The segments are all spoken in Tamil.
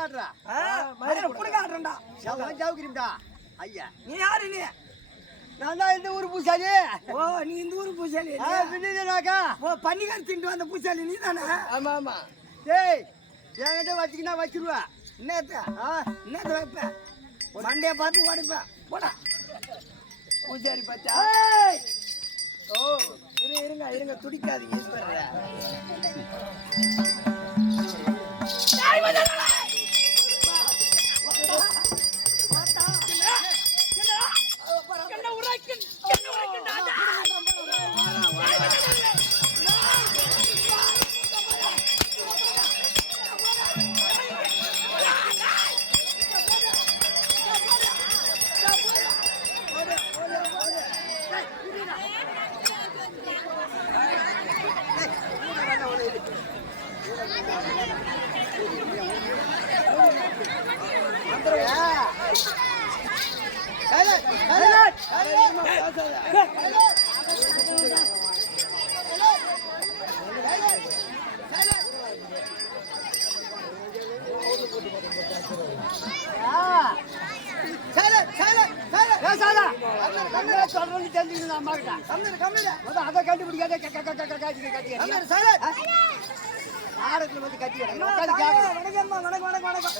ஆடுறா புடுங்க ஆடுறா ஜவுக்கிறீம்டா ஐயா. நீ யாரு நீ? நான் தான் இந்த ஊர் பூசாரி. ஓ நீ இந்த ஊர் பூசாலி ஆ, பின்னுதுனாக்கா ஓ பன்னிக்கார் திண்டு வந்த பூசாலி நீ தானே ஆமா ஆமா. டேய் என்கிட்ட வச்சுக்கினா வச்சிருவேன் என்னத்த? ஆ. என்னத்த வைப்ப? மண்டைய பார்த்து உடைப்ப போடா. பூசாரி! ஓ இரு இருங்க இருங்க. துடிக்காதீங்க ஈஸ்வரரே. கம்மிரு, silent. நாடகத்துல வந்து கேட்கணும். வணக்கம்மா, வணக்கம், வணக்கம், வணக்கம்.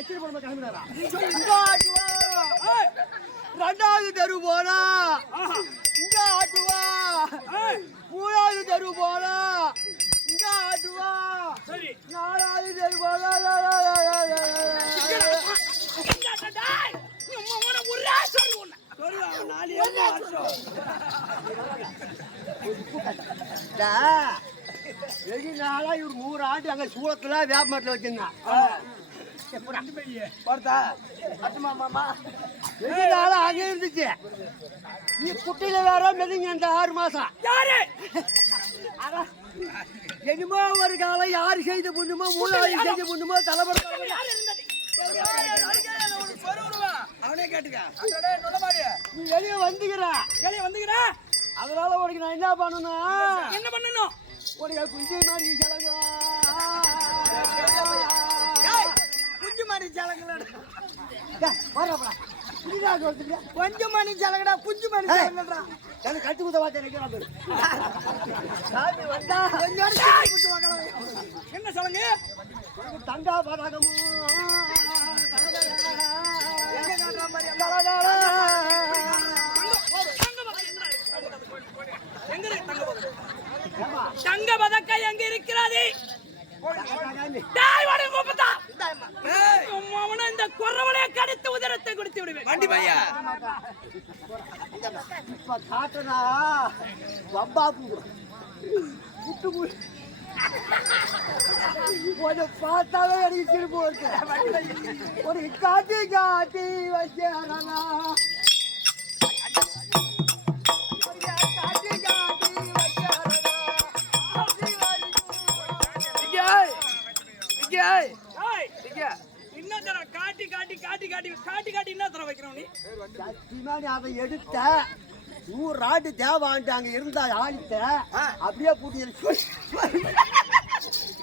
கம்மியா போன போடுமா கிளம்பினாரா ரெண்டாவது தெரு போனா இங்க ஆட்டுவா மூணாவது தெரு போனா இங்க ஆட்டுவா நாலாவது தெரு போனா வெகு நாளா இவர் நூறு ஆண்டு அங்க சூளத்துல வேப்பமரத்துல வச்சிருந்தான் போடுதா? மாமா. நாளா அங்கே இருந்துச்சு. நீ குட்டையில வேற மெதுங்க அந்த ஆறு மாசம். யாரு? என்னமோ ஒரு காலம் யாரு செய்த புண்ணுமோ மூணாவது செய்த புண்ணுமோ தலைமுறை. அவனே கேட்டுக்க. நீ வெளியே வந்துக்கிற. வெளிய வந்துக்கிற? அதனால உனக்கு நான் என்ன பண்ணணும் என்ன பண்ணணும்? உனக்கு குஞ்சு மாதிரி கிழங்கா மணி ஜலங்களடா கொஞ்சம் மணி ஜலங்கடா குஞ்சு மணி. ஜலங்கடா எனக்கு கட்டு குத்த வார்த்தை வாங்கலாம் என்ன சொல்லுங்க தங்கா இருக்கு தங்க பதக்கம்? எங்க இருக்கிறது? வாடி முப்பத்தா. உம்மா, அவனை இந்த குறவனை கடித்து உதரத்தை கொடுத்து விடுவேன். வண்டி பையா. இப்ப காட்டுனா புட்டு உன்னை பார்த்தாலே எனக்கு வருது. ஒரு காட்டி காட்டி வச்சாரனா காட்டி காட்டி காட்டி காட்டி காட்டி காட்டி காட்டி காட்டி என்ன தர வைக்கிறோம் நீ? சத்தியமா நீ அதை எடுத்த நூறு ராட்டு தேவான்ட்டு அங்க இருந்தா ஆடித்த அப்படியே பூட்டி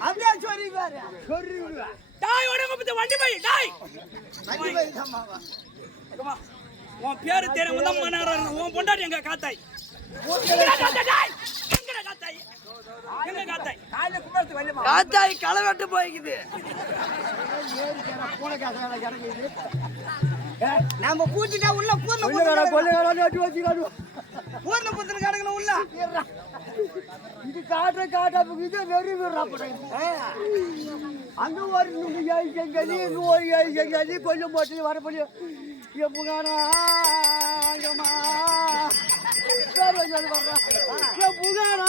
அப்படியே சொல்லி பாரு சொல்லி டாய் உடம்பு வண்டி போய் டாய். வண்டி உன் பேரு தெரியும் மணி உன் பொண்டாட்டி எங்க காத்தாய். காத்தாய், காத்தாய் களவெட்டு போய்க்குது. ஏறி கேட்டா பூனை காசு வேலை கிடக்குது நாம பூச்சிட்டா உள்ள பூர்ண கொள்ளுகாரா வச்சு காட்டுவோம் ஊர்ல புத்தன காடுகள உள்ள. இது காட்டுற காட்டா இது வெறி அங்க ஒரு ஏழு செங்கலி இங்க ஒரு ஏழு செங்கலி கொஞ்சம் போட்டு வர முடியும் எப்புகானமா புகாரா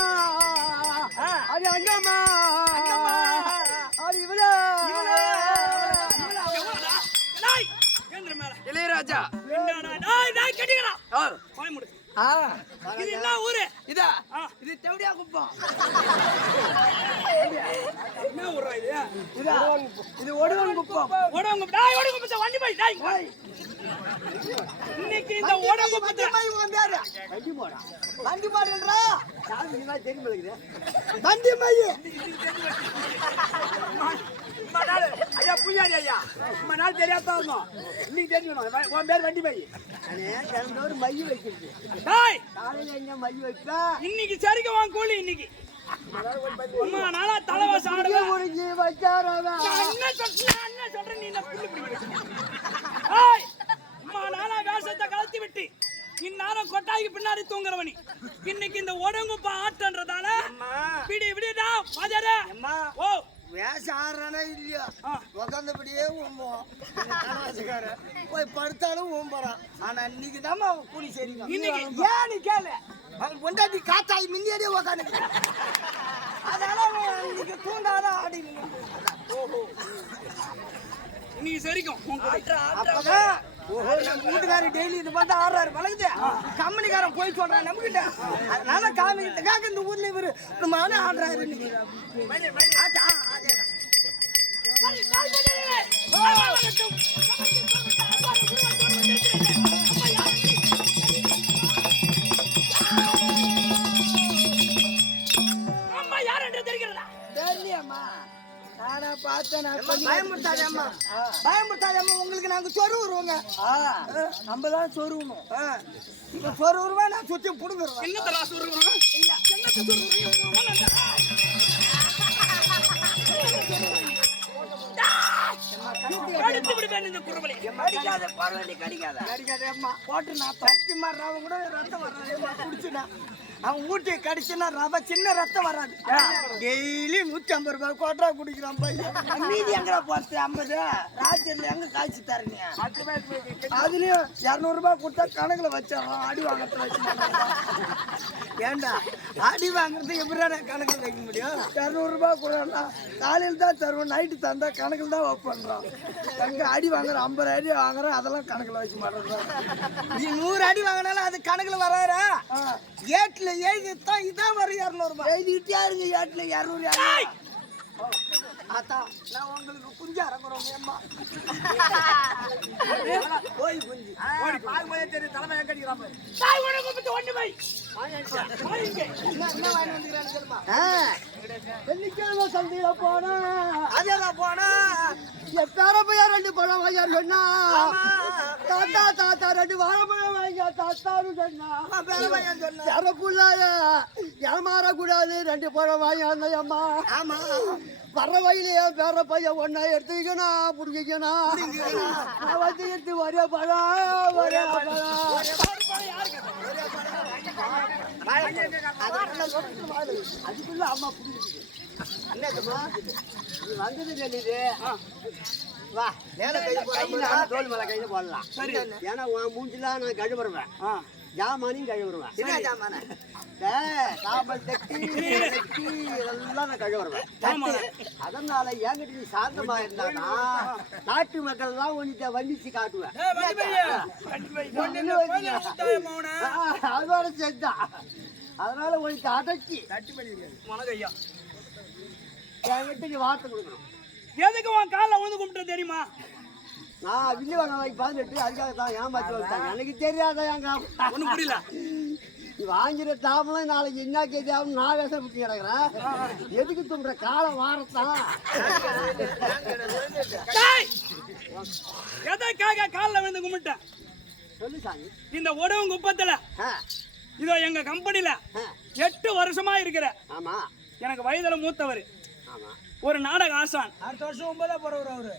அது அங்கம்மா. அது இவ்வளோ இளையராஜா. நாய் கட்டிக்கிறா கோயம்புடு இது என்ன ஊரு. இதா. இது தெவடியா குப்பம். என்ன ஊரா இது? இதா. இது ஒடுவன் குப்பம். ஓடவங்க டேய் ஓடவங்க பச்ச வண்டி போய் டேய். இன்னைக்கு இந்த பச்ச வண்டி உன் பேரு வண்டி போடா. வண்டி மாடுன்றா சாமி தெரியும் போலுக்குது வண்டி மைய இம்மா நாள் ஐயா பூஜாரி ஐயா இம்மா நாள் தெரியாத இருந்தோம் இன்னைக்கு தெரிஞ்சுக்கணும் உன் பேர் வண்டி போய் நானே மைய வைக்கிறது காலையில எங்க மைய வைக்கா இன்னைக்கு சரிக்கு வாங்க கூலி இன்னைக்கு முடிஞ்சு நீ என்ன நானா வேஷத்தை கலத்தி விட்டு இந்நேரம் கொட்டாய்க்கு பின்னாடி தூங்குறவனி இன்னைக்கு இந்த ஒடங்குப்பா ஆட்டன்றதால விடி விடிடா பாஜார அம்மா ஓ வேஷம் ஆடுறானே இல்லையா ஆ. உக்காந்தபடியே ஊம்புவோம் கனவாசக்காரன் போய் படுத்தாலும் ஊம்புறான். ஆனா இன்னைக்கு தான் கூலி சரிங்க இன்னைக்கு? ஏன் நீ கேளு? அவன் பொண்டாட்டி காத்தாய் மின்னியடியே உக்காந்து அதனால அவன் இன்னைக்கு தூண்டாத ஆடி இன்னைக்கு சரிக்கும். அப்பதான் ஓஹோ நம்ம வீட்டுக்காரர் டெய்லி இது பார்த்தா ஆடுறாரு பழகுது கம்பெனிக்காரன் போய் சொல்றான் நம்மகிட்ட. அதனால காமிக்கிறதுக்காக இந்த ஊர்ல இவரு நம்ம ஆடுறாரு. இன்னைக்கு பயமுறுத்தாதேம்மா. பயமுறுத்தாதேம்மா, உங்களுக்கு நாங்க சொரு வருவோங்க நம்ம தான் சொருவணும் ஆ. இப்ப சொரு வருவா நான் சுத்தி புடுங்குறோம் என்னத்த இல்ல. என்னத்த சொல்றீங்க கடிக்காத பரவாயில்ல கடிக்காத. கடிக்காதேம்மா போட்டு நான் தட்டி. மாறுறவன் கூட ரத்தம் வராதேம்மா குடிச்சுனா. அவன் ஊட்டி கடிச்சுனா ரவ சின்ன ரத்தம் வராது. டெய்லி நூத்தி ஐம்பது ரூபாய் கோட்டா குடிக்கிறான் பையன். மீதி எங்கடா போறது ஐம்பது? ராத்திரில எங்க காய்ச்சி தரீங்க? அதுலயும் இரநூறு ரூபாய் கொடுத்தா கணக்குல வச்சான் அடி வாங்கறத ஏண்டா? அடி வாங்குறது எப்படிடா கணக்குல வைக்க முடியும்? இரநூறு ரூபாய் கொடுறா காலையில் தான் தருவோம் நைட்டு தந்தா கணக்குல தான் ஒர்க் பண்றோம். எங்க அடி வாங்குற ஐம்பது அடி வாங்குறோம் அதெல்லாம் கணக்குல வச்சு மாட்டேங்கிறோம் நீ நூறு அடி வாங்கினாலும் அது கணக்குல வராரா ஏட்டுல எழுதி தான் இதான் வரும் இரநூறு ரூபாய். எழுதிக்கிட்டே இருங்க ஏட்டுல இரநூறு அதான் நான் உங்களுக்கு குஞ்சு அறக்குறோம் ஏம்மா போய் குஞ்சு. ஓடி பாக்கும்போதே தெரியும் தலைமை. தாய் ஒண்ணு போய். என்ன வாங்கி வந்துக்கிறான்னு வெள்ளிக்கிழமை சந்தையில போனா. அதேதான் போனா. என் ரெண்டு பழம் வாங்க சொன்னா. தாத்தா தாத்தா ரெண்டு வாழைப்பழம் தாத்தாரு சொன்னா. ஏமாறக்கூடாது ரெண்டு பழம் வாங்கி அம்மா ஆமா. வர்ற வயலையே பேர பையன் ஒன்னா எடுத்துக்கணும் பிடிக்கணும் நான் வந்து எடுத்து ஒரே பழம் ஒரே அதுக்குள்ள அம்மா புரிஞ்சுக்குது வந்தது சொல்லிது வா மேல கை போடாம தோல் மேல கையில போடலாம். சரி. ஏன்னா உன் மூஞ்சிலாம் நான் கழுவுறேன். ஜாமானையும் கழுவுறேன் என்ன ஜாமான? சாம்பல் தட்டி தட்டி இதெல்லாம் நான் கழுவுறேன். அதனால என்கிட்ட நீ சாந்தமா இருந்தானா? நாட்டு மக்கள் தான் உன்கிட்ட வண்டிச்சு காட்டுவேன். அதோட செஞ்சான் அதனால உனக்கு வணக்கம் என்கிட்ட நீ வார்த்தை கொடுக்கணும். எதுக்கு உன் காலில் விழுந்து கும்பிட்டு தெரியுமா? நான் வில்லு வாங்க வாங்கி பார்த்துட்டு அதுக்காக தான் ஏமாத்தி வந்தாங்க எனக்கு தெரியாத எங்க ஒண்ணும் புரியல. நீ வாங்கிற தாமலாம் நாளைக்கு என்ன கேதி ஆகும்? நான் விஷம் விட்டு கிடக்குறேன் எதுக்கு தும்புற காலம் வாரத்தான். டேய்! எதுக்காக காலில் விழுந்து கும்பிட்டேன் சொல்லு சாமி. இந்த உடவு குப்பத்துல இதோ எங்க கம்பெனில ஆ. எட்டு வருஷமா இருக்கிற ஆமா. எனக்கு வயதுல மூத்தவர். ஆமா. ஒரு நாடக ஆசான். அடுத்த வருஷம் ஒன்பதா போறவர் அவரு.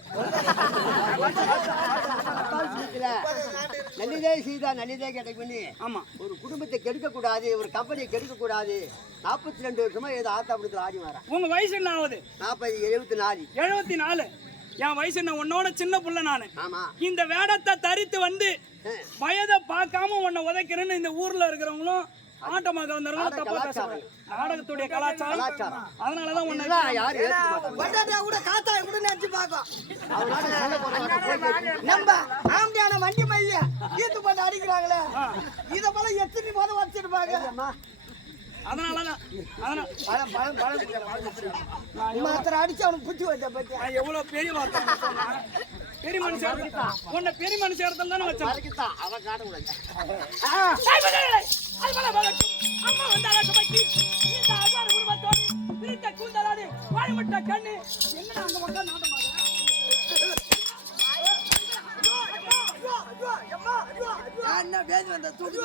நல்லதே செய்தா நல்லதே கிடைக்கும்னு ஆமா. ஒரு குடும்பத்தை கெடுக்க கூடாது ஒரு கம்பெனியை கெடுக்க கூடாது நாற்பத்தி ரெண்டு வருஷமா ஏதோ ஆத்தாபுரத்தில் ஆடி வரேன். உங்க வயசு என்ன ஆகுது? நாற்பது எழுபத்தி நாலு எழுபத்தி நாலு என் வயசு என்ன? உன்னோட சின்ன புள்ள நானு. ஆமா. இந்த வேடத்தை தரித்து வந்து. வயதை பார்க்காம உன்னை உதைக்கிறேன்னு இந்த ஊர்ல இருக்கிறவங்களும் ஆட்டமாக வந்தாலும் தப்பா பேசுறேன். நாடகத்துடைய கலாச்சாரம். அதனாலதான் மாட்டாங்க. வட்டாட்டா கூட காத்தாய் கூட நினைச்சு கேட்டு. நம்ம ஆம்பியான வண்டி மைய ஈத்து போட்டு அடிக்கிறாங்களே. இத போல எத்தனை போத வச்சிருப்பாங்க அதனாலதான். மாத்திரம் அடிச்சு அவனுக்கு புத்தி வச்ச பத்தி நான் எவ்வளவு பெரிய வார்த்தை. பெரிய மனுஷன் உன்னை பெரிய மனுஷன் இடத்துல தானே வச்சேன். அவன் காட்டக்கூடாது. அது போல போகட்டும். அம்மா வந்தாளா சபைக்கு? இந்த அகார உருவத்தோடு, விரித்த கூந்தலோடு, வாய்முட்ட கண்ணு. என்னடா அங்க உட்கார்ந்து நாட்டம்? என்ன பேதி வந்த தூக்கி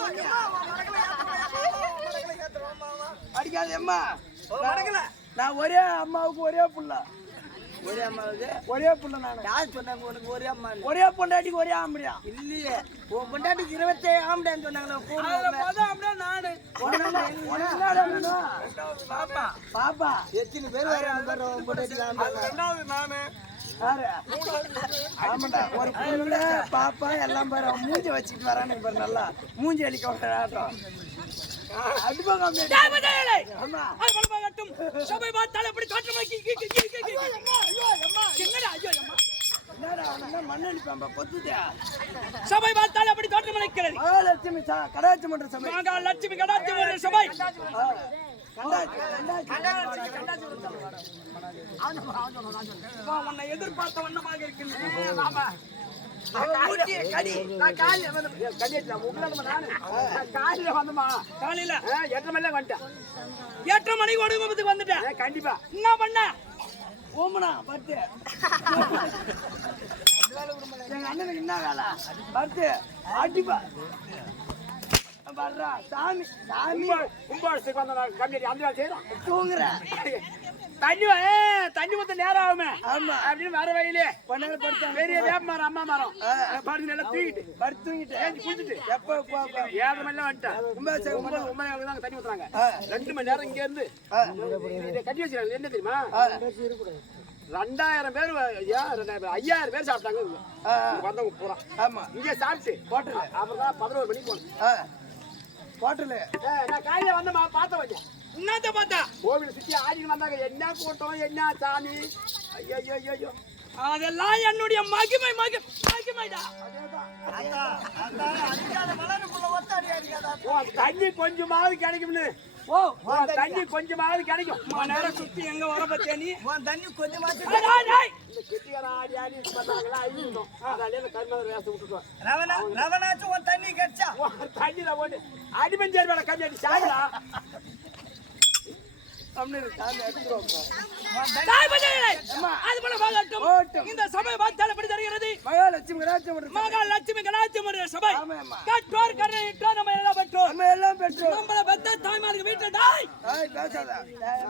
அடிக்காது அம்மா நான் ஒரே அம்மாவுக்கு ஒரே புள்ள ஒரே அம்மாவுக்கு ஒரே புள்ள நான். யார் சொன்னாங்க உனக்கு ஒரே அம்மா ஒரே பொண்டாட்டிக்கு ஒரே ஆம்படியா இல்லையே. உன் பொண்டாட்டிக்கு இருபத்தேழு ஆம்படியான்னு சொன்னாங்களே பாப்பா. பாப்பா. எத்தனை பேர் பொண்டாட்டிக்கு ஆம்படியா யாரு? ஆமாண்டா ஒரு புள்ள பாப்பா எல்லாம் பாரு. மூஞ்சி வச்சுட்டு வரானு பாரு நல்லா. மூஞ்சி அடிக்க விடுறாட்டம் அடிப்பாங்க சபை பார்த்தால் எப்படி தோற்றமாக்கி, சபை பார்த்தால் எப்படி தோற்றமளிக்கிறது மகாலட்சுமி சா- கடாட்சி மன்ற சபை. லட்சுமி கடாட்சி சபை. உன்னை எதிர்பார்த்த வண்ணமாக நான் காலையில வந்து காலையில வந்துமா காலையில எட்டரை மணில வந்துட்டேன் எட்டரை மணிக்கு ஒடுங்கும்பத்துக்கு வந்துட்டேன் கண்டிப்பா என்ன பண்ண ஓமனா பத்து எங்க அண்ணனுக்கு என்ன வேலை பத்து அடிப்பா வர்றா சாமி சாமி கும்பாபிஷேகம் வந்த நாள் கம்மியாடி அந்த வேலை செய்யறோம். தூங்குற தண்ணி தண்ணி ஊத்த நேரம் ஆகுமே. ஆமா. அப்படின்னு வர வயலே பொண்ணு படுத்தாங்க பெரிய வேப்ப மரம் அம்மா மரம். படுத்து நல்லா தூக்கிட்டு படுத்து தூங்கிட்டு. குளிச்சுட்டு. எப்ப எப்ப எப்ப? ஏழரை மணில வந்துட்டேன் ஒன்பது ஒன்பது. தான் தண்ணி ஊத்துறாங்க. ரெண்டு மணி நேரம் இங்க இருந்து. கட்டி வச்சிருக்காங்க என்ன தெரியுமா. ரெண்டாயிரம் பேர் ரெண்டாயிரம்? ஐயாயிரம் பேர் சாப்பிட்டாங்க வந்தவங்க பூரா. ஆமா. இங்கே சாப்பிட்டு. ஹோட்டலு அப்புறம் தான் பதினோரு மணிக்கு போனேன். ஏய், நான் காலையில வந்தமா பார்த்த வந்தேன் என்னத்த பார்த்தா? கோவில சுத்தி ஆடின்னு வந்தாங்க. என்ன கூட்டம் என்ன சாமி? ஐயோ ஐயோ அதெல்லாம் என்னுடைய மகிமை மகி மகிமைடா. தண்ணி கொஞ்சமாவது கிடைக்கும்னு. ஓ ஓ, தண்ணி கொஞ்சமாவது கிடைக்கும். மணி நேரம் சுத்தி எங்க வர பத்தியா நீ? உன் தண்ணி கொஞ்சமாச்சு ரவணாச்சும் உன் தண்ணி கடிச்சா? தண்ணியில போட்டு அடிமஞ்சேரி மேல கஞ்சி அடி சாப்பிடா அப்படின்னு சாமி எடுத்துருவோம் தாய் மகளே, அது போல போகட்டும். போகட்டும். இந்த சபை பார்த்தால் எப்படி தெரிகிறது? மகாலட்சுமி கடாட்சி மன்ற சபை. கற்றோர் கருணையிட்டோர் நம்ம எல்லாம் பெற்றோர். நம்ம எல்லாம் பெற்றோம் நம்மள பெத்த தாய்மாருக்கு வீட்டுல டாய் ஏய் பேசாத. ஏய்,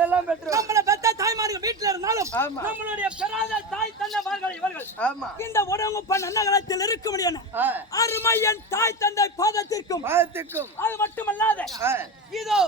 எல்லாம் பெற்றோம் நம்மள பெத்த தாய்மாருக்கு வீட்டுல இருந்தாலும். நம்மளுடைய பெறாத தாய் தந்தைமார்கள் இவர்கள் இந்த உடங்குப்பன் அன்னகலத்தில் இருக்க முடியும் ஆ, அருமை என் தாய் தந்தை பாதத்திற்கும். அது மட்டுமல்லாத இதோ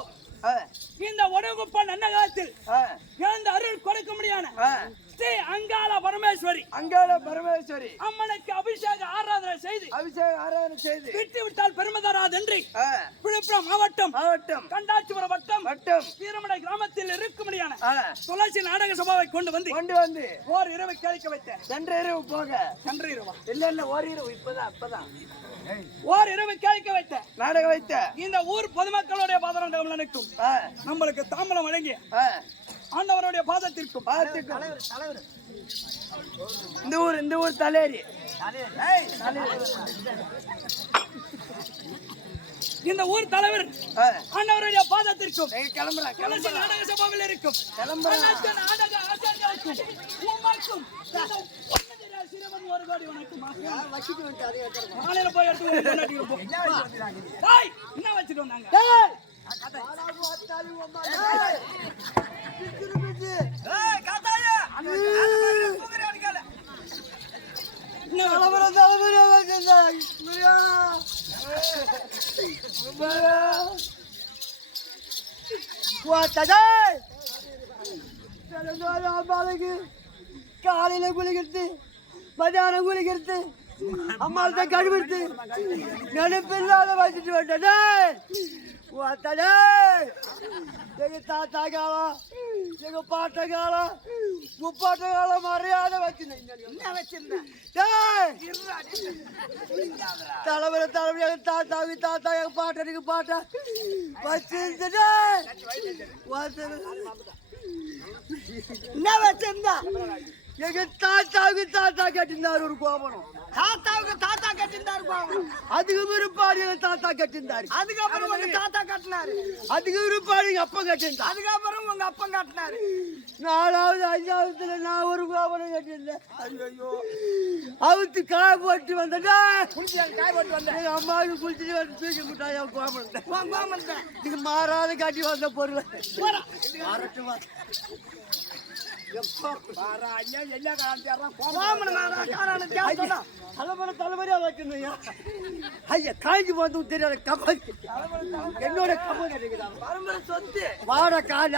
இந்த உடங்குப்பன் அன்னகாலத்தில் ஆ, இழந்த அருள் கொடுக்க முடியான ஆ. ஸ்ரீ அங்காள பரமேஸ்வரி. அங்காள பரமேஸ்வரி. அம்மனுக்கு அபிஷேக ஆராதனை செய்து அபிஷேக ஆராதனை செய்து. விட்டு விட்டால் பெருமை தராதென்றி ஆ, விழுப்புரம் மாவட்டம் மாவட்டம். கண்டாச்சிபுரம் வட்டம் வட்டம். வீரமடை கிராமத்தில் இருக்கும்படியான துளசி நாடக சபாவை கொண்டு வந்து கொண்டு வந்து ஓர் இரவு கேட்க வைத்தேன். சென்ற இரவு போக. சென்ற இரவா? இல்ல இல்ல ஒரு இரவு இப்பதான் அப்பதான். ஓர் இரவு கேட்க வைத்தேன். நாடகம் வைத்த இந்த ஊர் பொதுமக்களுடைய பாதரண்டம் நினைக்கும் நம்மளுக்கு தாம்பலம் வழங்கிய ஆ, ஆண்டவருடைய பாதத்திற்கும். இந்த ஊர் இந்த ஊர் தலையரி. இந்த ஊர் தலைவர் ஆண்டவருடைய பாதத்திற்கும். துளசி கிளம்புறேன் நாடக சபாவில் இருக்கும். கிளம்புறேன் அனைத்து நாடக ஆச்சாரியர்களுக்கும் உமக்கும் சிறுவன் ஒரு கோடி போய் எடுத்து என்ன காலையில குளிக்கிறது மதியானம் குளிக்கிறது. அம்மாள் தான் கழுவிடுத்து நினைப்பில்லாத வச்சுட்டு வந்தனே. வாத்தனே எங்க தாத்தா காலம் எங்க பாட்ட காலம் முப்பாட்ட காலம் மரியாதை வச்சுனேன். என்ன வச்சிருந்த? தலைவர தலைவர் எங்க தாத்தாவுக்கு தாத்தா எங்க பாட்டனுக்கு பாட்டா வச்சிருந்தே என்ன வச்சிருந்த? எங்க தாத்தாவுக்கு தாத்தா கட்டிருந்தாரு ஒரு கோபனம் தாத்தாவுக்கு தாத்தா கட்டிருந்தாரு அதுக்கு விருப்பாடு எங்க தாத்தா கட்டிருந்தாரு அதுக்கப்புறம் உங்க தாத்தா கட்டினாரு. அதுக்கு விருப்பாடு எங்க அப்பா கட்டிருந்தாரு அதுக்கப்புறம் உங்க அப்பன் கட்டினாரு. நாலாவது அஞ்சாவதுல நான் ஒரு கோபனம் கட்டியிருந்தேன். ஐயோ அவுத்து காய போட்டு வந்தா காய் போட்டு வந்தேன். எங்க அம்மாவுக்கு குளிச்சுட்டு வந்து தூக்கி விட்டாயா உன் கோமந்தேன் இது மாறாத காட்டி வந்த பொருள். மாறட்டும் வா. வைக்கணும்யா ஐயா காஞ்சி வந்து தெரியாத கமல் என்னோட கமல் பரம்பரை சொத்து வாட காலி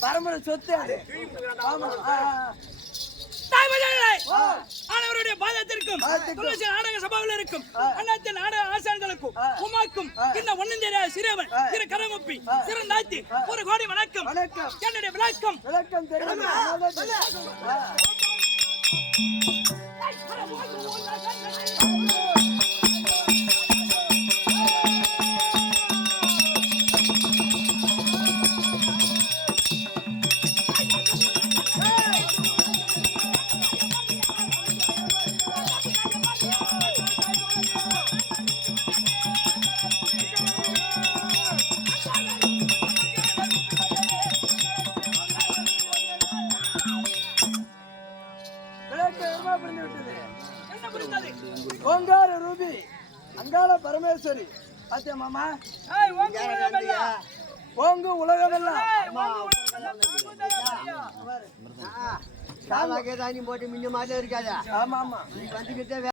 பரம்பரை சொத்து அது ஆமா ஆனவருடைய பாதத்திற்கும் துளசி நாடக சபாவில் இருக்கும். அண்ணாத்தின் நாடக ஆசான்களுக்கும் உமாக்கும் இந்த ஒண்ணும் தெரியாத சிறுவன் திரு கரமுப்பி திரு நாத்தி ஒரு கோடி வணக்கம். வணக்கம். என்னுடைய விளக்கம். விளக்கம் தெரியும்? பாத்தியா மாமா. ஓங்கு உலகமெல்லாம் போட்டு மிஞ்ச மாதிரி இருக்காதா. ஆமா ஆமா.